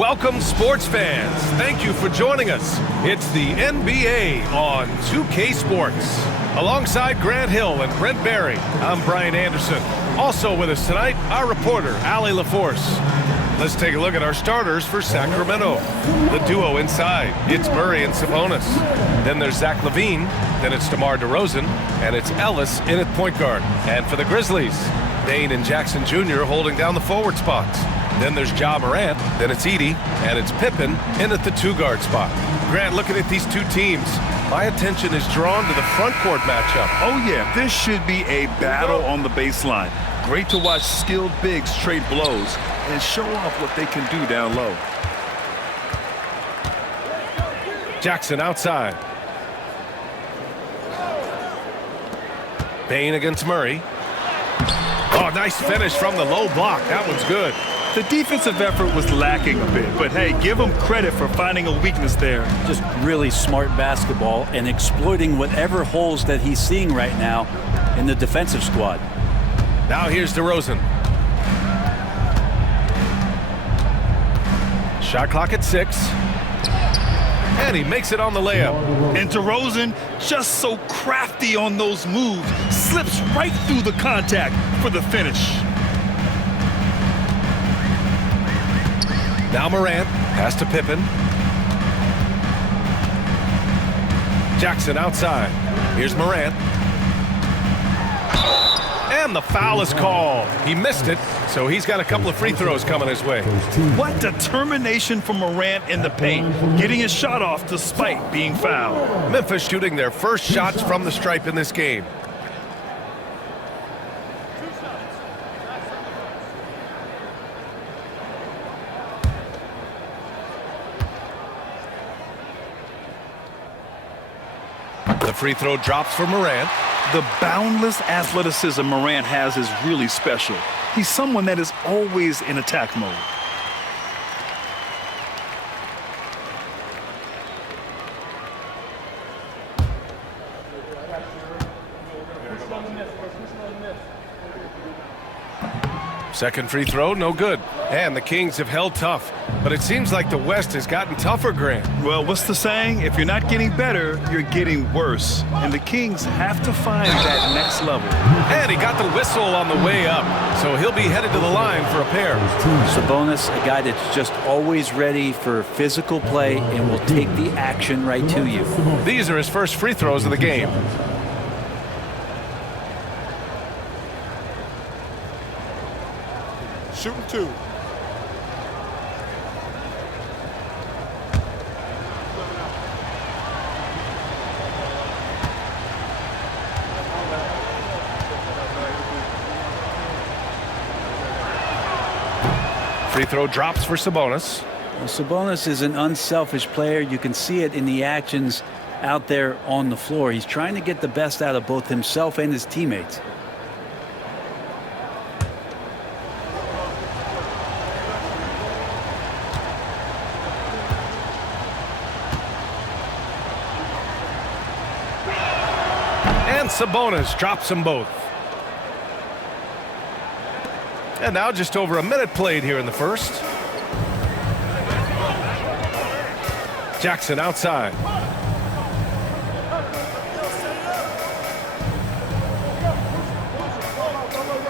Welcome, sports fans. Thank you for joining us. It's the NBA on 2K Sports. Alongside Grant Hill and Brent Barry, I'm Brian Anderson. Also with us tonight, our reporter, Allie LaForce. Let's take a look at our starters for Sacramento. The duo inside, it's Murray and Sabonis. Then there's Zach LaVine, then it's DeMar DeRozan, and it's Ellis in at point guard. And for the Grizzlies, Dane and Jackson Jr. holding down the forward spots. Then there's Ja Morant, then it's Edey, and it's Pippen in at the two-guard spot. Grant, looking at these two teams, my attention is drawn to the front court matchup. Oh yeah, this should be a battle on the baseline. Great to watch skilled bigs trade blows and show off what they can do down low. Jackson outside. Bane against Murray. Oh, nice finish from the low block. That one's good. The defensive effort was lacking a bit, but hey, give them credit for finding a weakness there. Just really smart basketball and exploiting whatever holes that he's seeing right now in the defensive squad. Now here's DeRozan. Shot clock at 6. And he makes it on the layup. And DeRozan, just so crafty on those moves, slips right through the contact for the finish. Now Morant, pass to Pippen. Jackson outside. Here's Morant. And the foul is called. He missed it, so he's got a couple of free throws coming his way. What determination from Morant in the paint, getting his shot off despite being fouled. Memphis shooting their first shots from the stripe in this game. The free throw drops for Morant. The boundless athleticism Morant has is really special. He's someone that is always in attack mode. Second free throw, no good. And the Kings have held tough, but it seems like the West has gotten tougher, Grant. Well, what's the saying? If you're not getting better, you're getting worse. And the Kings have to find that next level. And he got the whistle on the way up, so he'll be headed to the line for a pair. Sabonis, a guy that's just always ready for physical play and will take the action right to you. These are his first free throws of the game. Shooting 2. Free throw drops for Sabonis. Well, Sabonis is an unselfish player. You can see it in the actions out there on the floor. He's trying to get the best out of both himself and his teammates. Sabonis drops them both. And now just over a minute played here in the first. Jackson outside.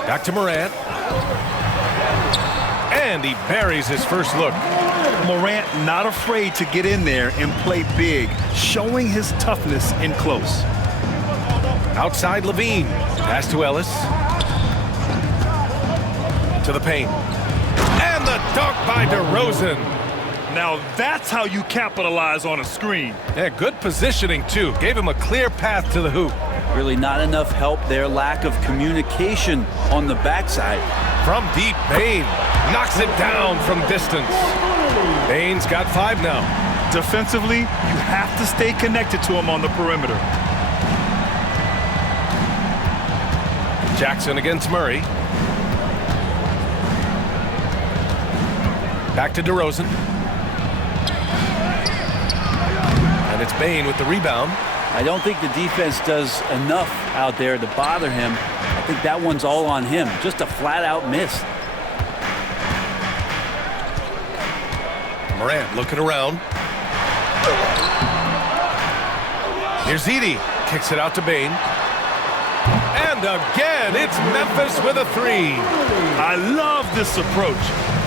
Back to Morant. And he buries his first look. Morant not afraid to get in there and play big, showing his toughness in close. Outside LaVine. Pass to Ellis. To the paint. And the dunk by DeRozan. Now that's how you capitalize on a screen. Yeah, good positioning too. Gave him a clear path to the hoop. Really not enough help there. Lack of communication on the backside. From deep, Bane knocks it down from distance. Bane's got 5 now. Defensively, you have to stay connected to him on the perimeter. Jackson against Murray. Back to DeRozan. And it's Bane with the rebound. I don't think the defense does enough out there to bother him. I think that one's all on him. Just a flat-out miss. Morant looking around. Here's Edey. Kicks it out to Bane. And again, it's Memphis with a three. I love this approach.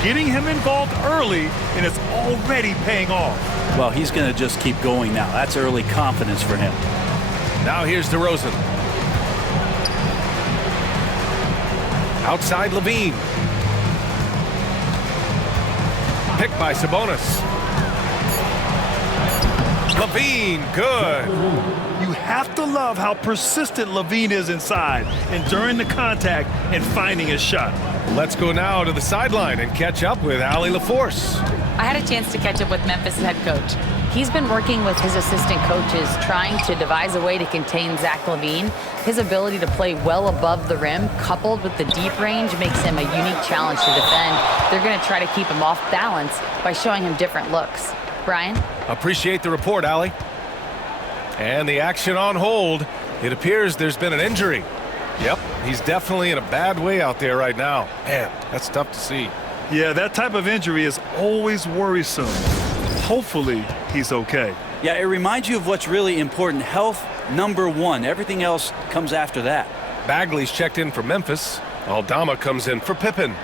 Getting him involved early, and it's already paying off. Well, he's going to just keep going now. That's early confidence for him. Now here's DeRozan. Outside Levine. Picked by Sabonis. Levine, good. You have to love how persistent Levine is inside, enduring the contact and finding his shot. Let's go now to the sideline and catch up with Allie LaForce. I had a chance to catch up with Memphis' head coach. He's been working with his assistant coaches, trying to devise a way to contain Zach LaVine. His ability to play well above the rim, coupled with the deep range, makes him a unique challenge to defend. They're going to try to keep him off balance by showing him different looks. Brian? Appreciate the report, Allie. And the action on hold. It appears there's been an injury. Yep, he's definitely in a bad way out there right now. Man, that's tough to see. Yeah, that type of injury is always worrisome. Hopefully, he's okay. Yeah, it reminds you of what's really important. Health, number one. Everything else comes after that. Bagley's checked in for Memphis. Aldama comes in for Pippen.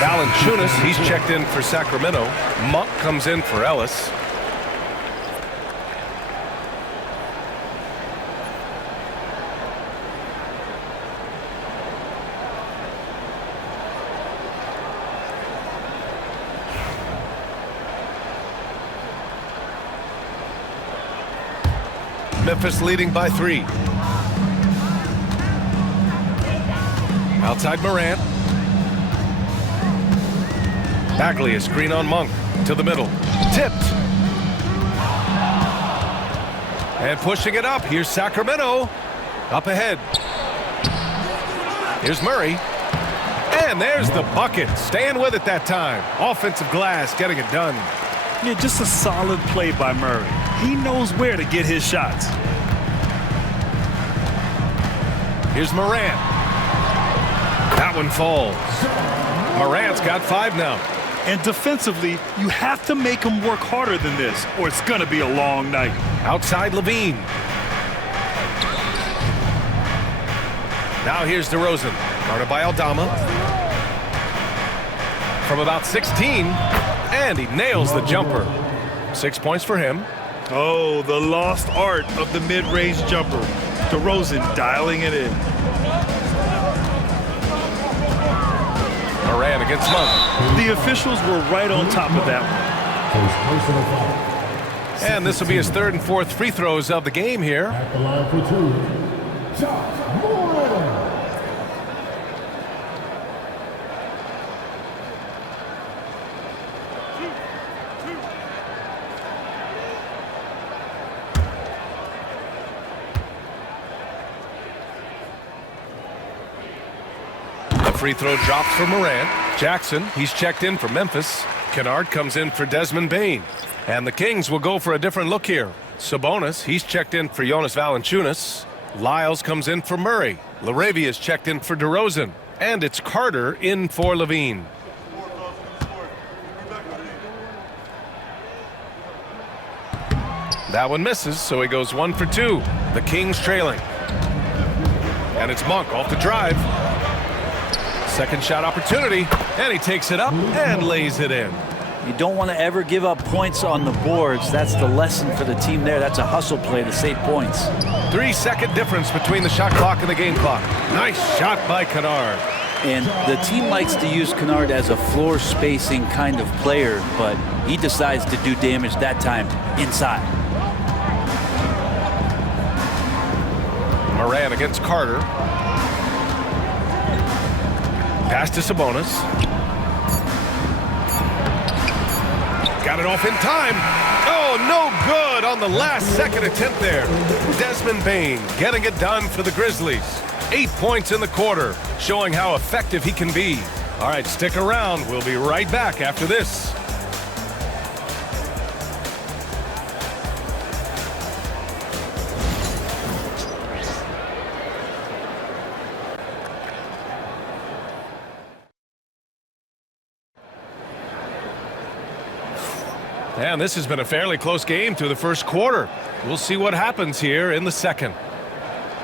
Valanciunas, he's checked in for Sacramento. Monk comes in for Ellis. Memphis leading by 3. Outside Morant. Bagley, a screen on Monk to the middle. Tipped. And pushing it up. Here's Sacramento. Up ahead. Here's Murray. And there's the bucket. Staying with it that time. Offensive glass getting it done. Yeah, just a solid play by Murray. He knows where to get his shots. Here's Morant. That one falls. Morant's got 5 now. And defensively, you have to make him work harder than this, or it's going to be a long night. Outside Levine. Now here's DeRozan. Guarded by Aldama. From about 16. And he nails the jumper. 6 points for him. Oh, the lost art of the mid-range jumper. DeRozan dialing it in. Morant against Monk. The officials were right on top of that one. And this will be his 3rd and 4th free throws of the game here. At the line for 2, Josh Morant. Free throw dropped for Morant. Jackson, he's checked in for Memphis. Kennard comes in for Desmond Bane. And the Kings will go for a different look here. Sabonis, he's checked in for Jonas Valanciunas. Lyles comes in for Murray. Laravia's checked in for DeRozan. And it's Carter in for Levine. That one misses, so he goes 1 for 2. The Kings trailing. And it's Monk off the drive. Second shot opportunity, and he takes it up and lays it in. You don't want to ever give up points on the boards. That's the lesson for the team there. That's a hustle play to save points. 3-second difference between the shot clock and the game clock. Nice shot by Kennard. And the team likes to use Kennard as a floor spacing kind of player, but he decides to do damage that time inside. Moran against Carter. Pass to Sabonis. Got it off in time. Oh, no good on the last second attempt there. Desmond Bane getting it done for the Grizzlies. 8 points in the quarter, showing how effective he can be. All right, stick around. We'll be right back after this. And this has been a fairly close game through the first quarter. We'll see what happens here in the second.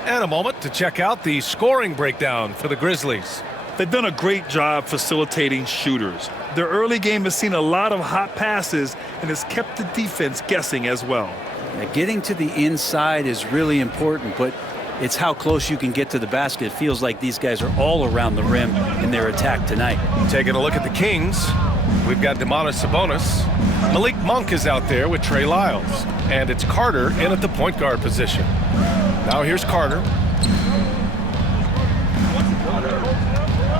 And a moment to check out the scoring breakdown for the Grizzlies. They've done a great job facilitating shooters. Their early game has seen a lot of hot passes and has kept the defense guessing as well. Now, getting to the inside is really important, but it's how close you can get to the basket. It feels like these guys are all around the rim in their attack tonight. Taking a look at the Kings, we've got Domantas Sabonis. Malik Monk is out there with Trey Lyles. And it's Carter in at the point guard position. Now here's Carter.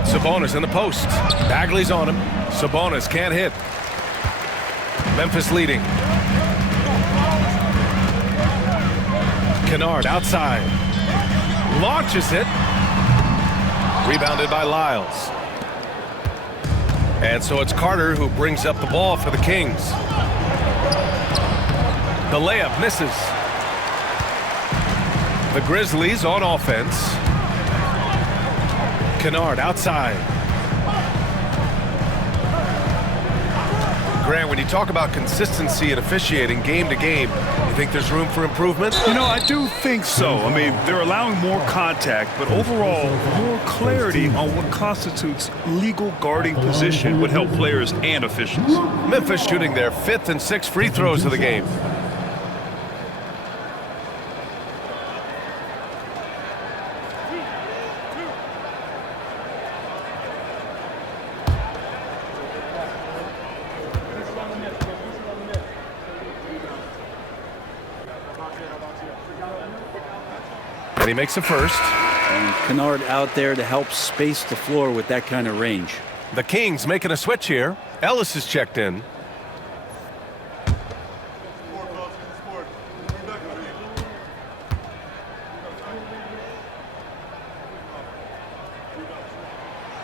Sabonis in the post. Bagley's on him. Sabonis can't hit. Memphis leading. Kennard outside. Launches it. Rebounded by Lyles. And so it's Carter who brings up the ball for the Kings. The layup misses. The Grizzlies on offense. Kennard outside. Grant, when you talk about consistency and officiating game to game, you think there's room for improvement? You know, I do think so. I mean, they're allowing more contact, but overall, more clarity on what constitutes legal guarding position would help players and officials. Memphis shooting their 5th and 6th free throws of the game. And he makes the first. And Kennard out there to help space the floor with that kind of range. The Kings making a switch here. Ellis is checked in.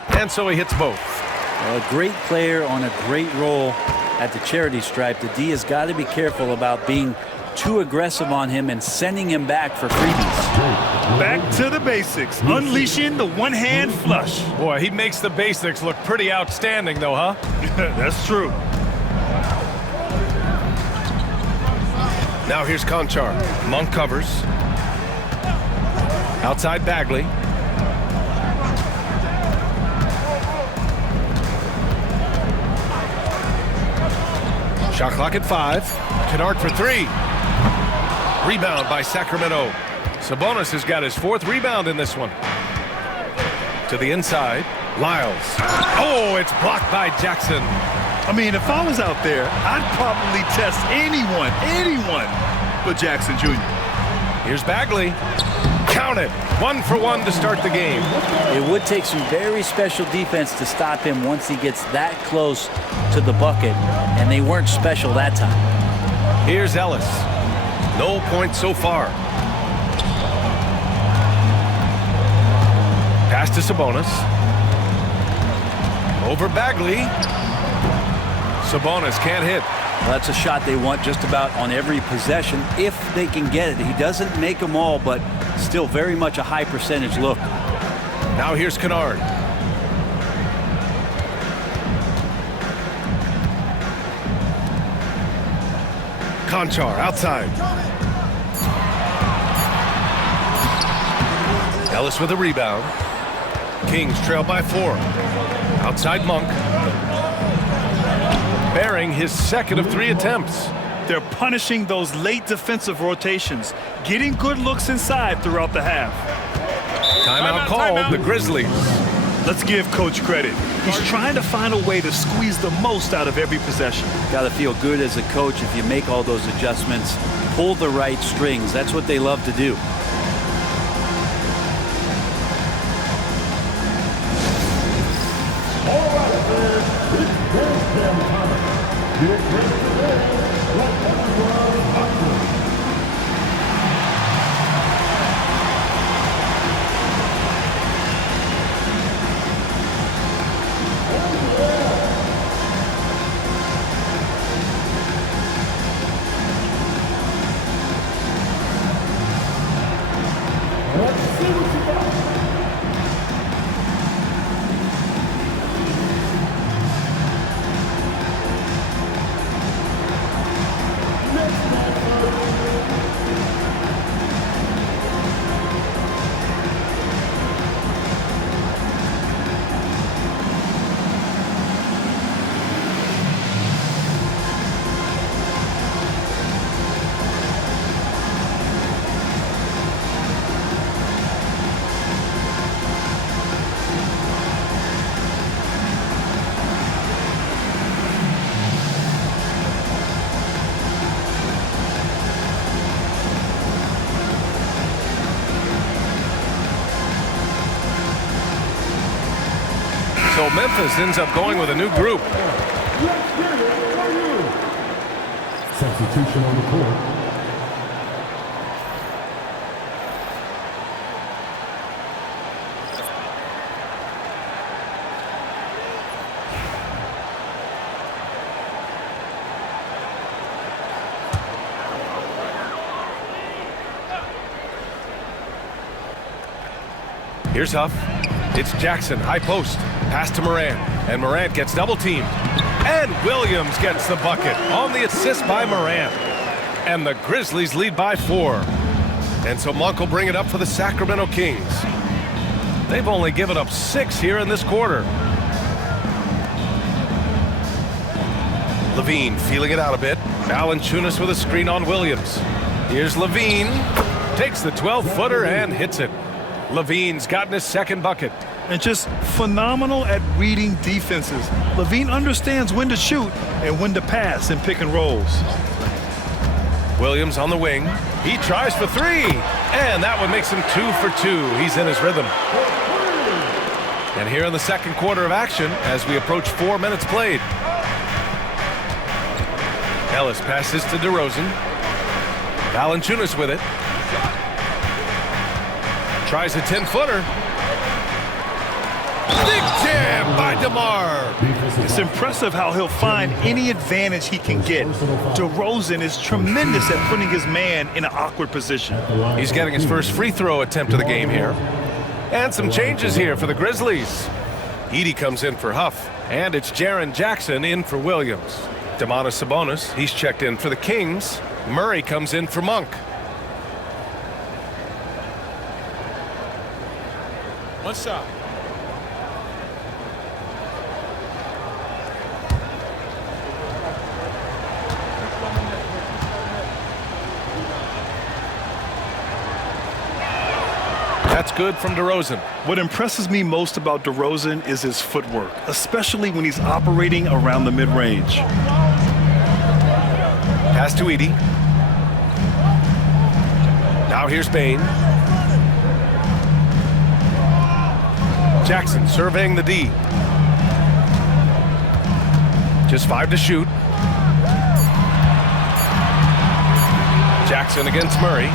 And so he hits both. A great player on a great role at the charity stripe. The D has got to be careful about being too aggressive on him and sending him back for freebies. Back to the basics, unleashing the one-hand flush. Boy, he makes the basics look pretty outstanding, though, huh? That's true. Now here's Conchar. Monk covers. Outside Bagley. Shot clock at 5. Kennard for 3. Rebound by Sacramento. Sabonis has got his 4th rebound in this one. To the inside. Lyles. Oh, it's blocked by Jackson. I mean, if I was out there, I'd probably test anyone but Jackson Jr. Here's Bagley. Count it. 1 for 1 to start the game. It would take some very special defense to stop him once he gets that close to the bucket, and they weren't special that time. Here's Ellis. No points so far. Pass to Sabonis. Over Bagley. Sabonis can't hit. Well, that's a shot they want just about on every possession if they can get it. He doesn't make them all, but still very much a high percentage look. Now here's Kennard. Conchar outside. Ellis with a rebound. Kings trail by 4. Outside Monk. Bearing his second of 3 attempts. They're punishing those late defensive rotations, getting good looks inside throughout the half. Timeout called, the Grizzlies. Let's give Coach credit. He's trying to find a way to squeeze the most out of every possession. Got to feel good as a coach if you make all those adjustments, pull the right strings. That's what they love to do. All right, fans, it's game time. Get ready to play like everyone watching. Let's see what you got. Next man, So Memphis ends up going with a new group. let's get it for you. Substitution on the court. Here's Huff. It's Jackson, high post. Pass to Morant. And Morant gets double teamed. And Williams gets the bucket on the assist by Morant. And the Grizzlies lead by 4. And so Monk will bring it up for the Sacramento Kings. They've only given up 6 here in this quarter. Levine feeling it out a bit. Valanciunas with a screen on Williams. Here's Levine. Takes the 12-footer and hits it. Levine's gotten his second bucket. And just phenomenal at reading defenses. Levine understands when to shoot and when to pass in pick and rolls. Williams on the wing. He tries for 3. And that one makes him 2 for 2. He's in his rhythm. And here in the second quarter of action as we approach 4 minutes played. Ellis passes to DeRozan. Valanciunas with it. Tries a 10-footer. Big jam by DeMar. It's impressive how he'll find any advantage he can get. DeRozan is tremendous at putting his man in an awkward position. He's getting his first free throw attempt of the game here. And some changes here for the Grizzlies. Edey comes in for Huff. And it's Jaren Jackson in for Williams. Domantas Sabonis, he's checked in for the Kings. Murray comes in for Monk. One shot. That's good from DeRozan. What impresses me most about DeRozan is his footwork, especially when he's operating around the mid-range. Pass to Edey. Now here's Bane. Jackson surveying the D. Just 5 to shoot. Jackson against Murray.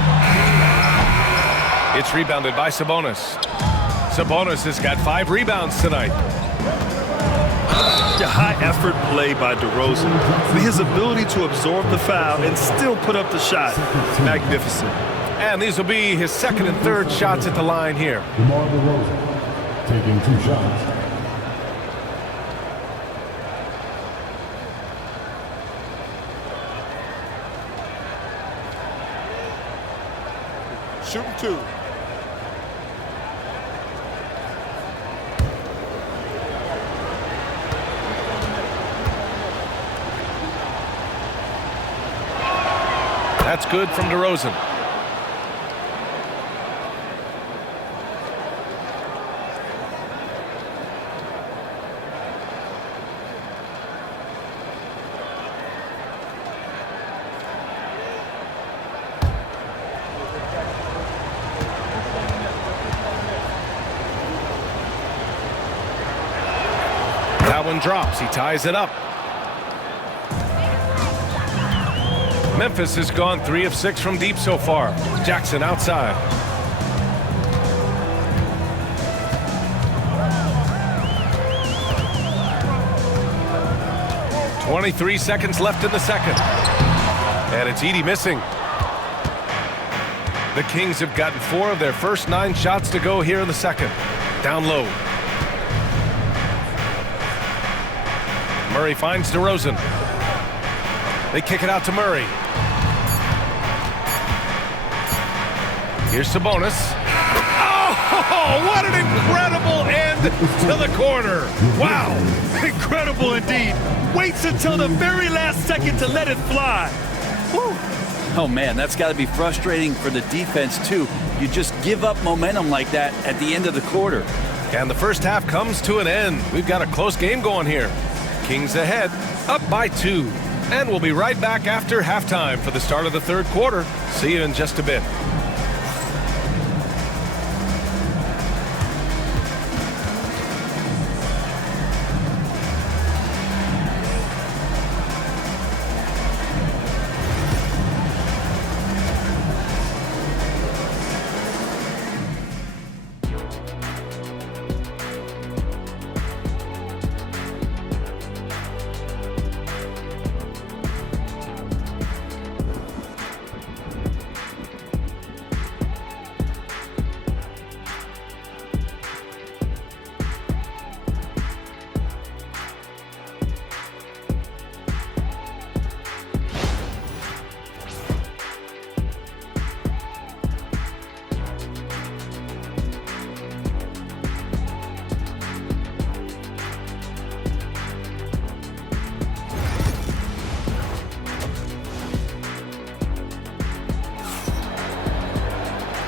It's rebounded by Sabonis. Sabonis has got 5 rebounds tonight. A high-effort play by DeRozan. His ability to absorb the foul and still put up the shot. Magnificent. And these will be his second and third shots at the line here. DeMar DeRozan taking 2 shots. Shooting 2. That's good from DeRozan. That one drops. He ties it up. Memphis has gone 3 of 6 from deep so far. Jackson outside. .23 seconds left in the second. And it's Edey missing. The Kings have gotten 4 of their first 9 shots to go here in the second. Down low. Murray finds DeRozan. They kick it out to Murray. Here's Sabonis. Oh, what an incredible end to the quarter. Wow, incredible indeed. Waits until the very last second to let it fly. Woo. Oh, man, that's got to be frustrating for the defense, too. You just give up momentum like that at the end of the quarter. And the first half comes to an end. We've got a close game going here. Kings ahead, up by 2. And we'll be right back after halftime for the start of the third quarter. See you in just a bit.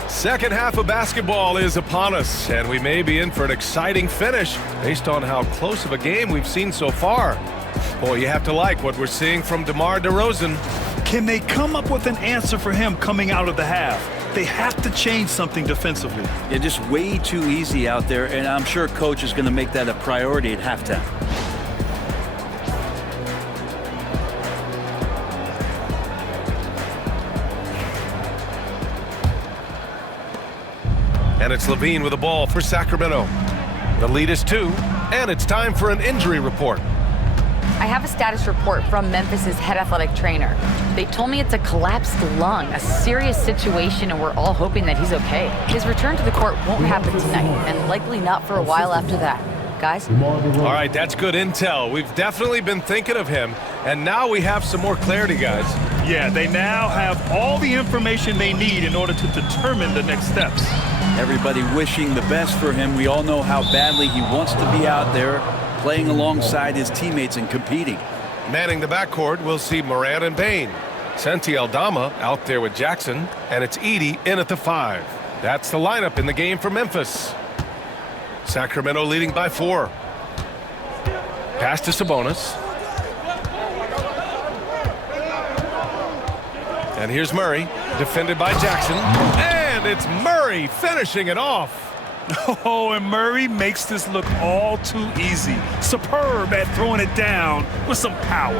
Second half of basketball is upon us, and we may be in for an exciting finish based on how close of a game we've seen so far. Boy, you have to like what we're seeing from DeMar DeRozan. Can they come up with an answer for him coming out of the half? They have to change something defensively. They're just way too easy out there, and I'm sure coach is going to make that a priority at halftime. And it's Levine with the ball for Sacramento. The lead is 2, and it's time for an injury report. I have a status report from Memphis's head athletic trainer. They told me it's a collapsed lung, a serious situation, and we're all hoping that he's okay. His return to the court won't happen tonight, and likely not for a while after that. Guys? All right, that's good intel. We've definitely been thinking of him, and now we have some more clarity, guys. Yeah, they now have all the information they need in order to determine the next steps. Everybody wishing the best for him. We all know how badly he wants to be out there, playing alongside his teammates and competing. Manning the backcourt, we'll see Morant and Bane. Santi Aldama out there with Jackson, and it's Edey in at the 5. That's the lineup in the game for Memphis. Sacramento leading by 4. Pass to Sabonis. And here's Murray, defended by Jackson. And it's Murray finishing it off. Oh, and Murray makes this look all too easy. Superb at throwing it down with some power.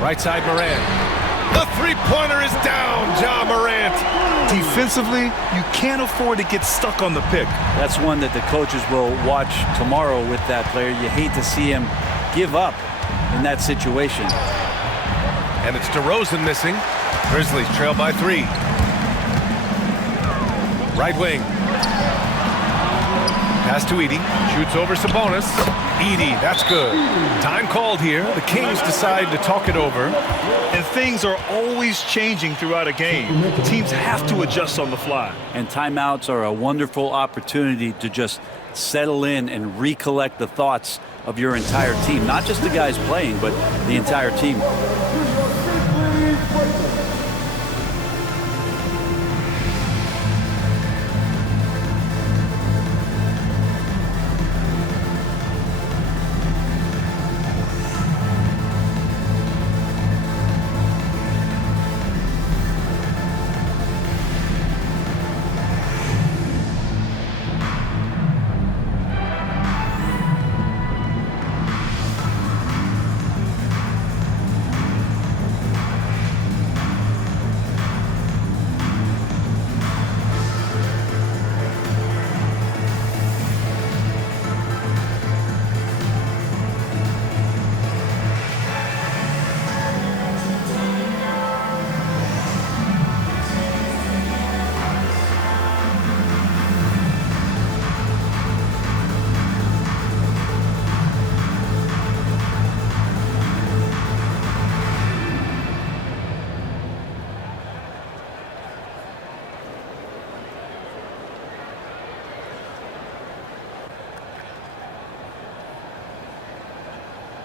Right side Morant. The three-pointer is down, Ja Morant. Defensively, you can't afford to get stuck on the pick. That's one that the coaches will watch tomorrow with that player. You hate to see him give up in that situation. And it's DeRozan missing. Grizzlies trail by 3. Right wing. Pass to Edey. Shoots over Sabonis. Edey, that's good. Time called here. The Kings decide to talk it over. And things are always changing throughout a game. Teams have to adjust on the fly. And timeouts are a wonderful opportunity to just settle in and recollect the thoughts of your entire team. Not just the guys playing, but the entire team.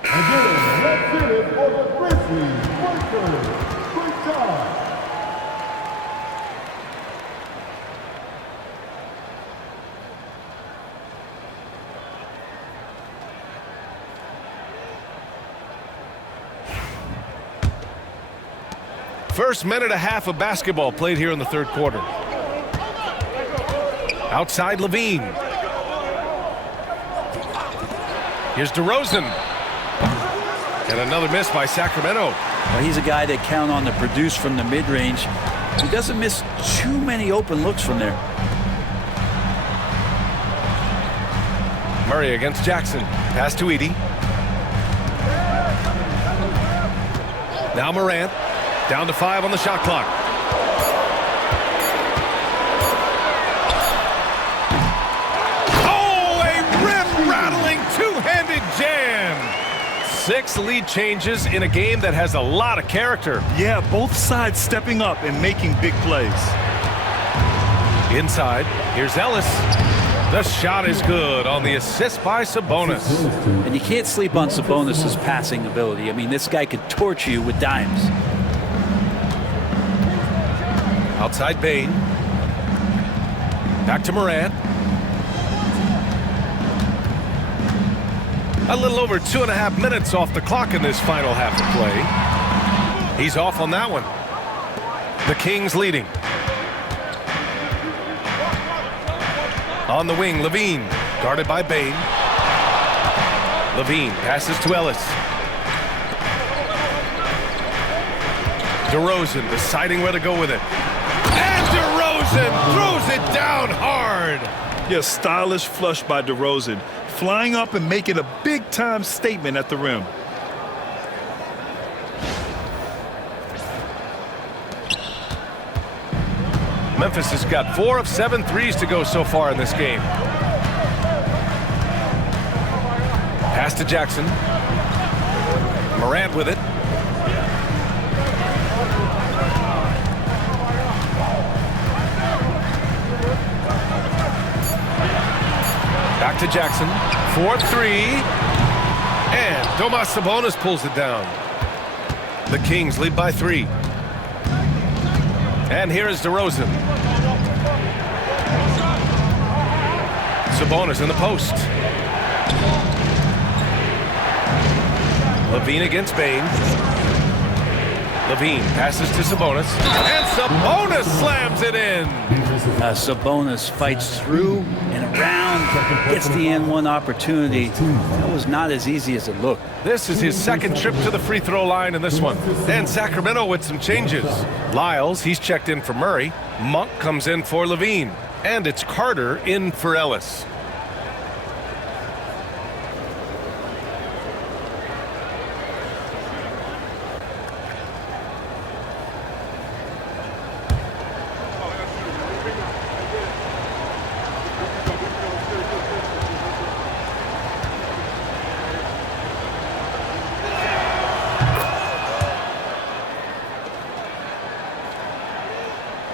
Again, let's hit it for the Grizzlies. Breakers. Great job. First minute and a half of basketball played here in the third quarter. Outside Levine. Here's DeRozan. And another miss by Sacramento. Well, he's a guy that count on to produce from the mid-range. He doesn't miss too many open looks from there. Murray against Jackson. Pass to Edey. Now Morant. Down to 5 on the shot clock. Oh, a rim-rattling two-handed jam. 6 lead changes in a game that has a lot of character. Yeah, both sides stepping up and making big plays. Inside, here's Ellis. The shot is good on the assist by Sabonis. And you can't sleep on Sabonis' passing ability. I mean, this guy could torch you with dimes. Outside Bane. Back to Morant. A little over 2.5 minutes off the clock in this final half of play. He's off on that one. The Kings leading. On the wing, Levine. Guarded by Bane. Levine passes to Ellis. DeRozan deciding where to go with it. And DeRozan throws it down hard. Yeah, stylish flush by DeRozan, flying up and making a big-time statement at the rim. Memphis has got 4 of 7 threes to go so far in this game. Pass to Jackson. Morant with it. Back to Jackson. 4-3. And Domas Sabonis pulls it down. The Kings lead by 3. And here is DeRozan. Sabonis in the post. Levine against Bane. Levine passes to Sabonis. And Sabonis slams it in. Sabonis fights through and around, gets the N1 opportunity. That was not as easy as it looked. This is his second trip to the free throw line in this one. And Sacramento with some changes. Lyles, he's checked in for Murray. Monk comes in for Levine. And it's Carter in for Ellis.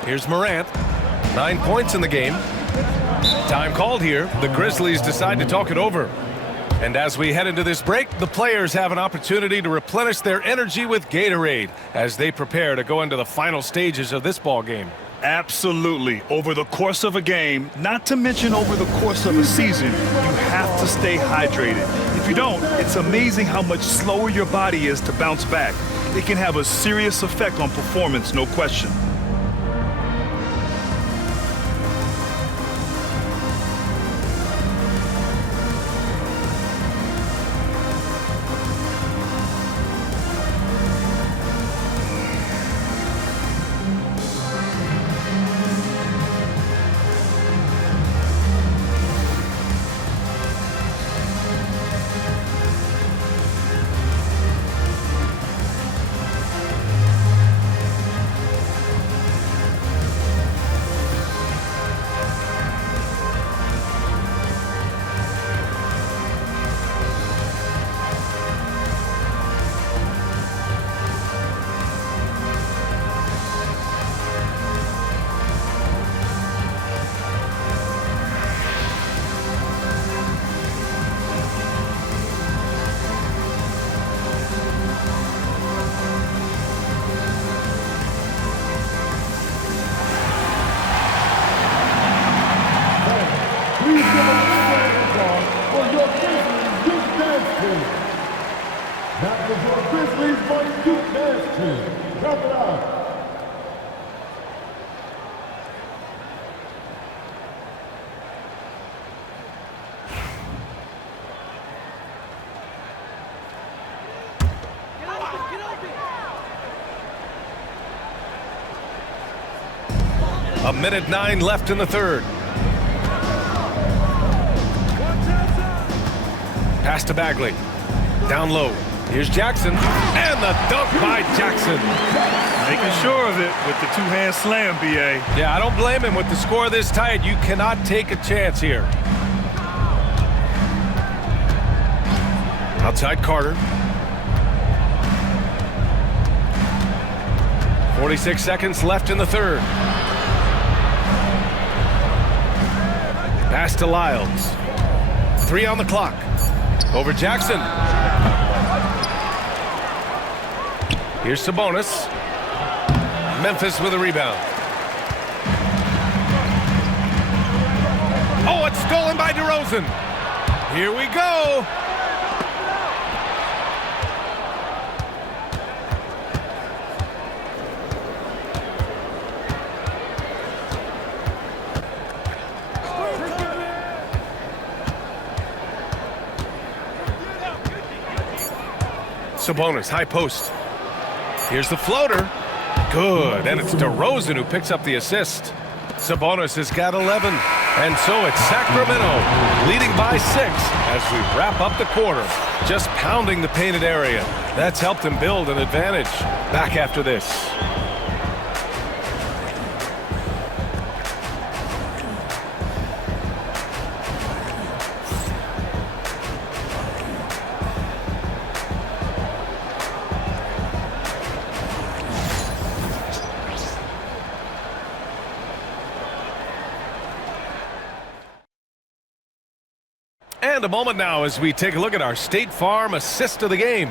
Here's Morant. 9 points in the game. Time called here. The Grizzlies decide to talk it over. And as we head into this break, the players have an opportunity to replenish their energy with Gatorade as they prepare to go into the final stages of this ball game. Absolutely. Over the course of a game, not to mention over the course of a season, you have to stay hydrated. If you don't, it's amazing how much slower your body is to bounce back. It can have a serious effect on performance, no question. Please give a round for your Grizzlies Youth Dance Team. That was your Grizzlies Boys Youth Dance Team. Clap it up. A minute 9 left in the third. Pass to Bagley. Down low. Here's Jackson. And the dunk by Jackson. Making sure of it with the two-hand slam, B.A. Yeah, I don't blame him. With the score this tight, you cannot take a chance here. Outside Carter. 46 seconds left in the third. Pass to Lyles. 3 on the clock. Over Jackson. Here's Sabonis. Memphis with a rebound. Oh, it's stolen by DeRozan. Here we go. Sabonis, high post. Here's the floater. Good, and it's DeRozan who picks up the assist. Sabonis has got 11, and so it's Sacramento leading by 6 as we wrap up the quarter. Just pounding the painted area. That's helped them build an advantage. Back after this. And a moment now as we take a look at our State Farm assist of the game.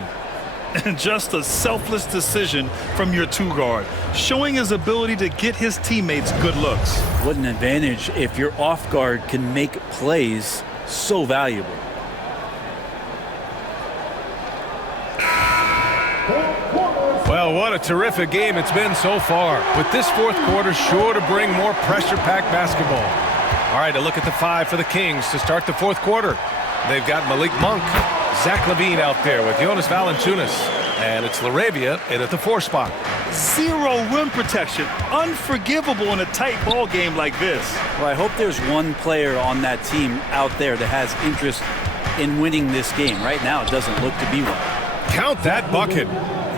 And just a selfless decision from your two-guard, showing his ability to get his teammates good looks. What an advantage if your off guard can make plays so valuable. Well, what a terrific game it's been so far. With this fourth quarter sure to bring more pressure-packed basketball. All right, a look at the 5 for the Kings to start the fourth quarter. They've got Malik Monk, Zach LaVine out there with Jonas Valanciunas, and it's LaRavia in at the 4 spot. Zero rim protection. Unforgivable in a tight ball game like this. Well, I hope there's one player on that team out there that has interest in winning this game. Right now, it doesn't look to be one. Count that bucket.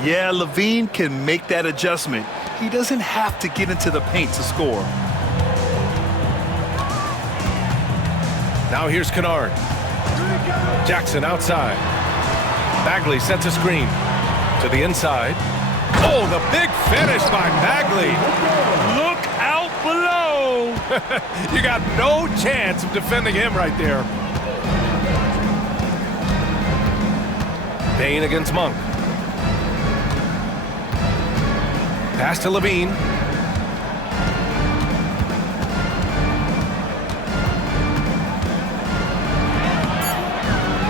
Yeah, LaVine can make that adjustment. He doesn't have to get into the paint to score. Now here's Kennard. Jackson outside. Bagley sets a screen to the inside. Oh, the big finish by Bagley. Look out below. You got no chance of defending him right there. Payne against Monk. Pass to Levine.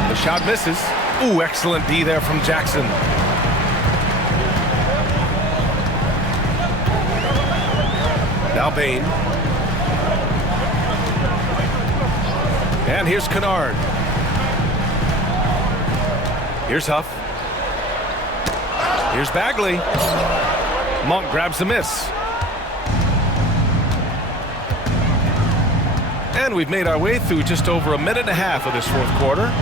The shot misses. Ooh, excellent D there from Jackson. Now Payne. And here's Kennard. Here's Huff. Here's Bagley. Monk grabs the miss. And we've made our way through just over a minute and a half of this fourth quarter.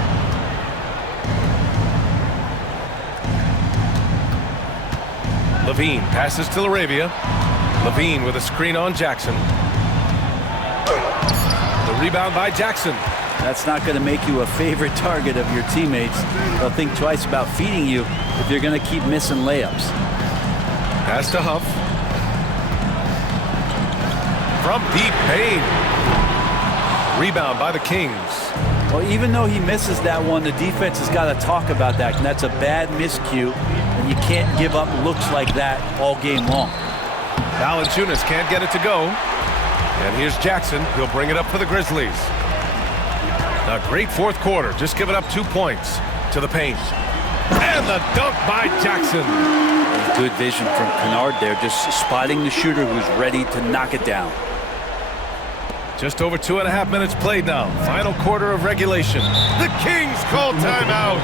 Levine passes to Laravia. Levine with a screen on Jackson. The rebound by Jackson. That's not going to make you a favorite target of your teammates. They'll think twice about feeding you if you're going to keep missing layups. Pass to Huff. From deep, Payne. Rebound by the Kings. Well, even though he misses that one, the defense has got to talk about that. And that's a bad miscue, and you can't give up looks like that all game long. Valanciunas can't get it to go. And here's Jackson. He'll bring it up for the Grizzlies. A great fourth quarter. Just giving up 2 points to the paint. And the dunk by Jackson. Good vision from Kennard there, just spotting the shooter who's ready to knock it down. Just over 2.5 minutes played now. Final quarter of regulation. The Kings call timeout.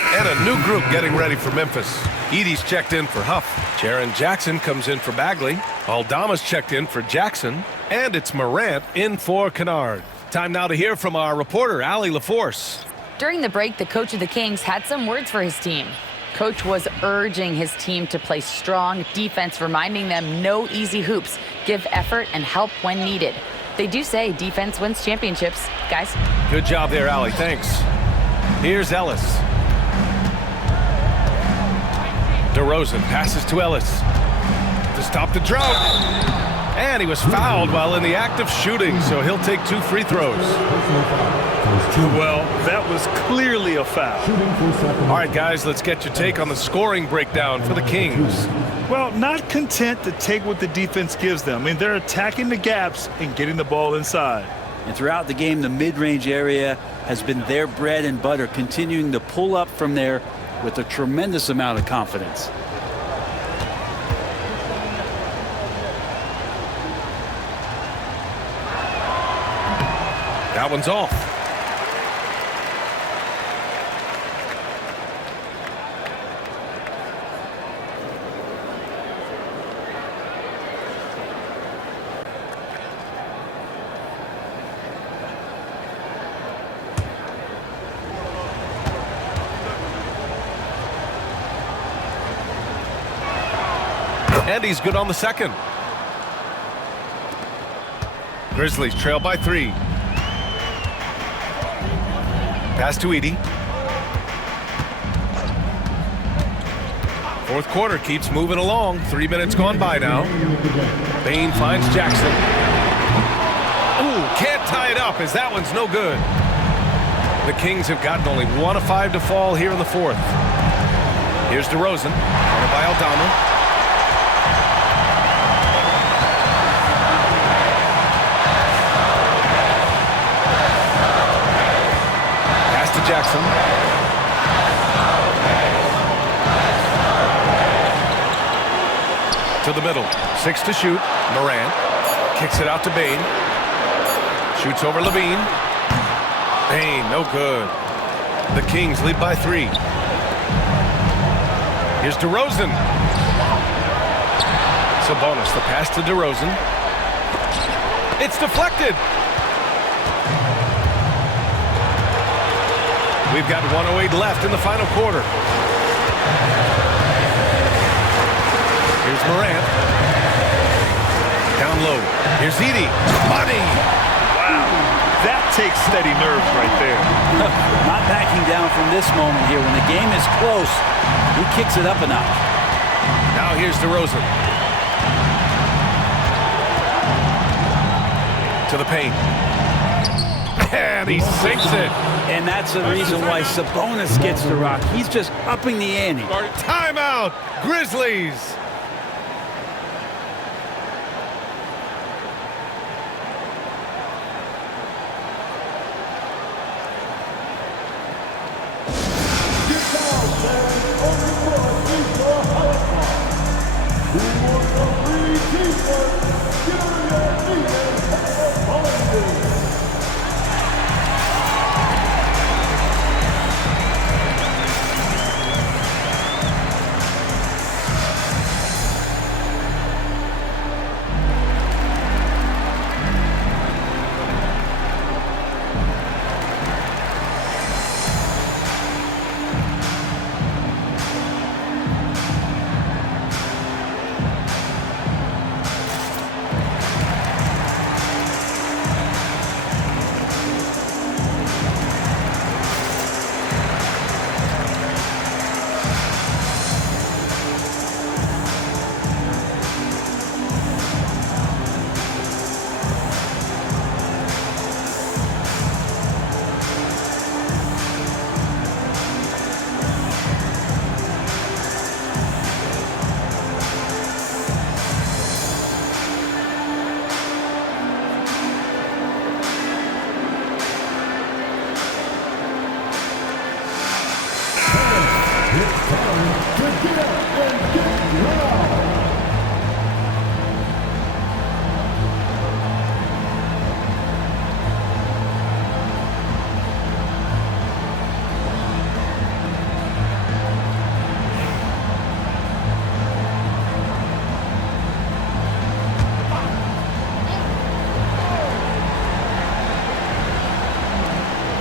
And a new group getting ready for Memphis. Edey's checked in for Huff. Jaren Jackson comes in for Bagley. Aldama's checked in for Jackson. And it's Morant in for Kennard. Time now to hear from our reporter, Allie LaForce. During the break, the coach of the Kings had some words for his team. Coach was urging his team to play strong defense, reminding them no easy hoops, give effort and help when needed. They do say defense wins championships, guys. Good job there, Allie. Thanks. Here's Ellis. DeRozan passes to Ellis to stop the drought. And he was fouled while in the act of shooting, so he'll take 2 free throws. Well, that was clearly a foul. All right, guys, let's get your take on the scoring breakdown for the Kings. Well, not content to take what the defense gives them. I mean, they're attacking the gaps and getting the ball inside. And throughout the game, the mid-range area has been their bread and butter, continuing to pull up from there with a tremendous amount of confidence. That one's off. And he's good on the second. Grizzlies trail by 3. Pass to Edie. Fourth quarter keeps moving along. 3 minutes gone by now. Bain finds Jackson. Ooh, can't tie it up as that one's no good. The Kings have gotten only 1 of 5 to fall here in the fourth. Here's DeRozan, followed by Aldama. Pass to Jackson. To the middle. 6 to shoot. Morant kicks it out to Bain. Shoots over Levine. Bain, no good. The Kings lead by 3. Here's DeRozan. Sabonis, the pass to DeRozan. It's deflected. We've got 1:08 left in the final quarter. Here's Morant. Down low. Here's Edie. Money. Wow. That takes steady nerves right there. Not backing down from this moment here. When the game is close, he kicks it up a notch. Now here's DeRozan. To the paint. And he sinks it. And that's the reason why Sabonis gets the rock. He's just upping the ante. Timeout, Grizzlies.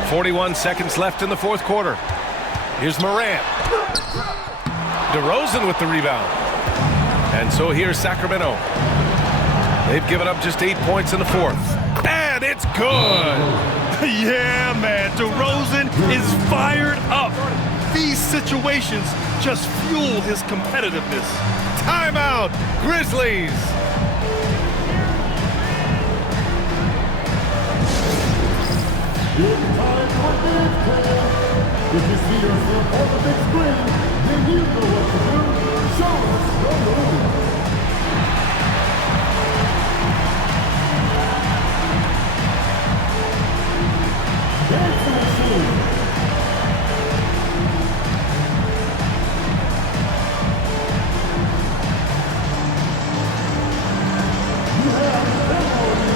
.41 seconds left in the fourth quarter. Here's Morant. DeRozan with the rebound. And so here's Sacramento. They've given up just 8 points in the fourth. And it's good. Yeah, man. DeRozan is fired up. These situations just fuel his competitiveness. Timeout, Grizzlies. It's time for this game. If you see yourself on the big screen, then you know what to do. Show us the move. Dance machine. You have memory.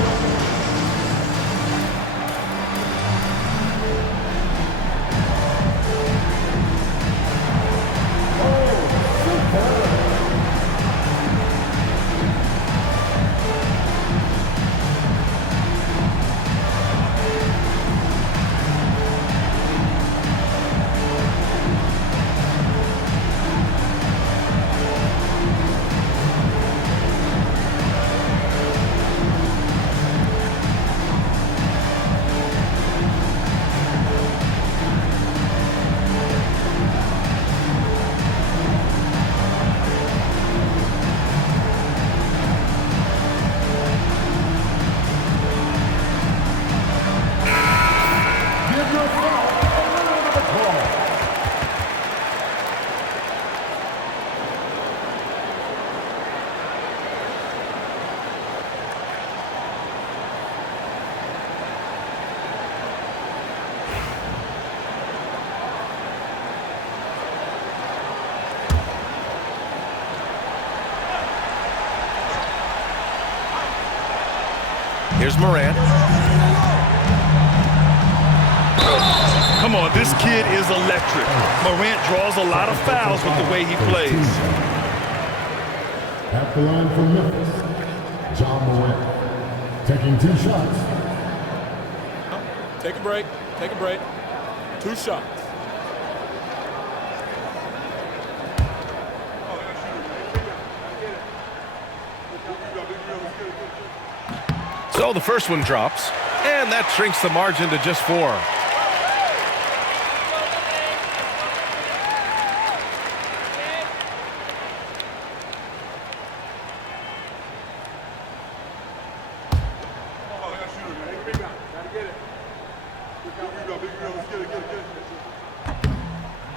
Here's Morant. Come on, this kid is electric. Morant draws a lot of fouls with the way he plays. At the line for Memphis, John Morant. Taking 2 shots. Take a break. Take a break. 2 shots. So the first one drops, and that shrinks the margin to just 4.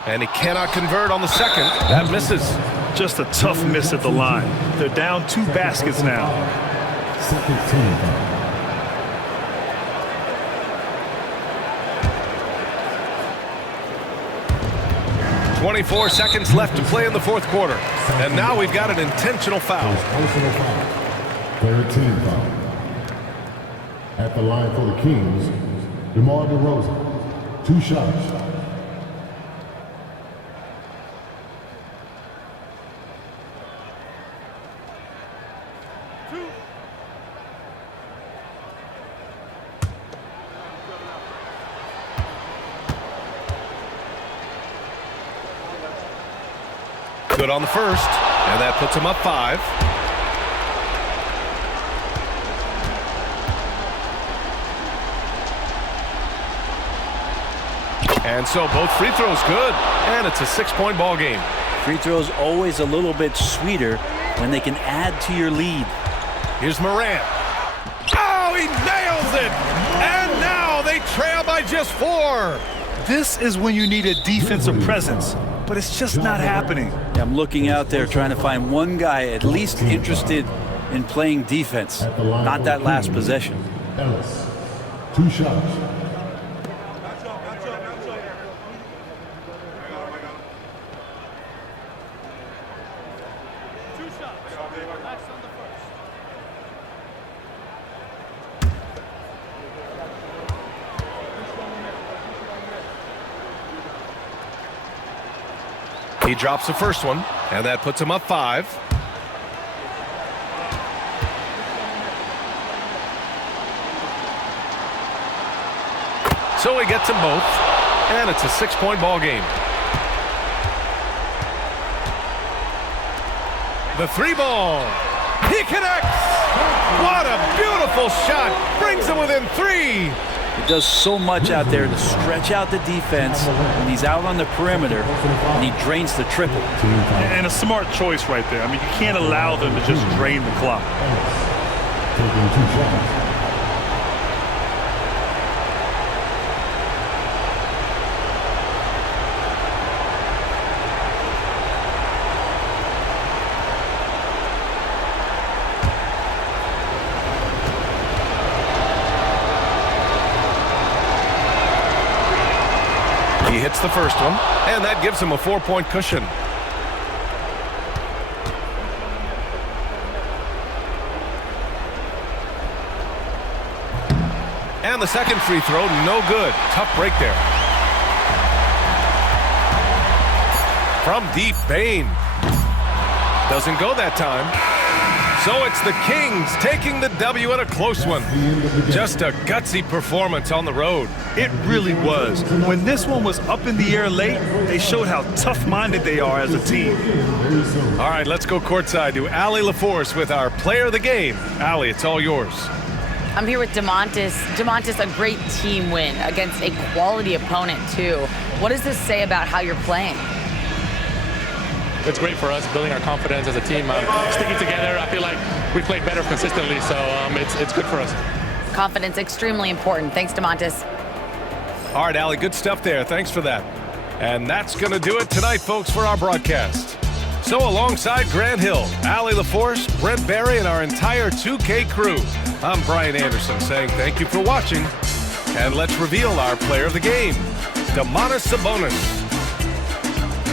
And he cannot convert on the second. That misses. Just a tough miss at the line. They're down 2 baskets now. Second team foul. 24 seconds left to play in the fourth quarter. And now we've got an intentional foul. Personal foul. Third team foul. At the line for the Kings, DeMar DeRozan. 2 shots. Good on the first, and that puts him up 5. And so both free throws good, and it's a 6-point ball game. Free throws always a little bit sweeter when they can add to your lead. Here's Morant. Oh, he nails it! And now they trail by just 4. This is when you need a defensive presence, but it's just not happening. I'm looking out there trying to find one guy at least interested in playing defense, not that last possession. Ellis. 2 shots. He drops the first one, and that puts him up 5. So he gets them both, and it's a 6-point ball game. The 3-ball. He connects! What a beautiful shot! Brings him within 3. He does so much out there to stretch out the defense when he's out on the perimeter, and he drains the triple. And a smart choice right there. I mean, you can't allow them to just drain the clock. Taking 2 shots. He hits the first one, and that gives him a 4-point cushion. And the second free throw, no good. Tough break there. From deep, Bain. Doesn't go that time. So it's the Kings taking the W in a close one. Just a gutsy performance on the road. It really was. When this one was up in the air late, they showed how tough-minded they are as a team. All right, let's go courtside to Allie LaForce with our player of the game. Allie, it's all yours. I'm here with DeMontis. DeMontis, a great team win against a quality opponent, too. What does this say about how you're playing? It's great for us, building our confidence as a team, sticking together. I feel like we played better consistently, so it's good for us. Confidence, extremely important. Thanks, DeMontis. All right, Allie, good stuff there. Thanks for that. And that's going to do it tonight, folks, for our broadcast. So alongside Grant Hill, Allie LaForce, Brent Barry, and our entire 2K crew, I'm Brian Anderson saying thank you for watching. And let's reveal our player of the game, Domantas Sabonis.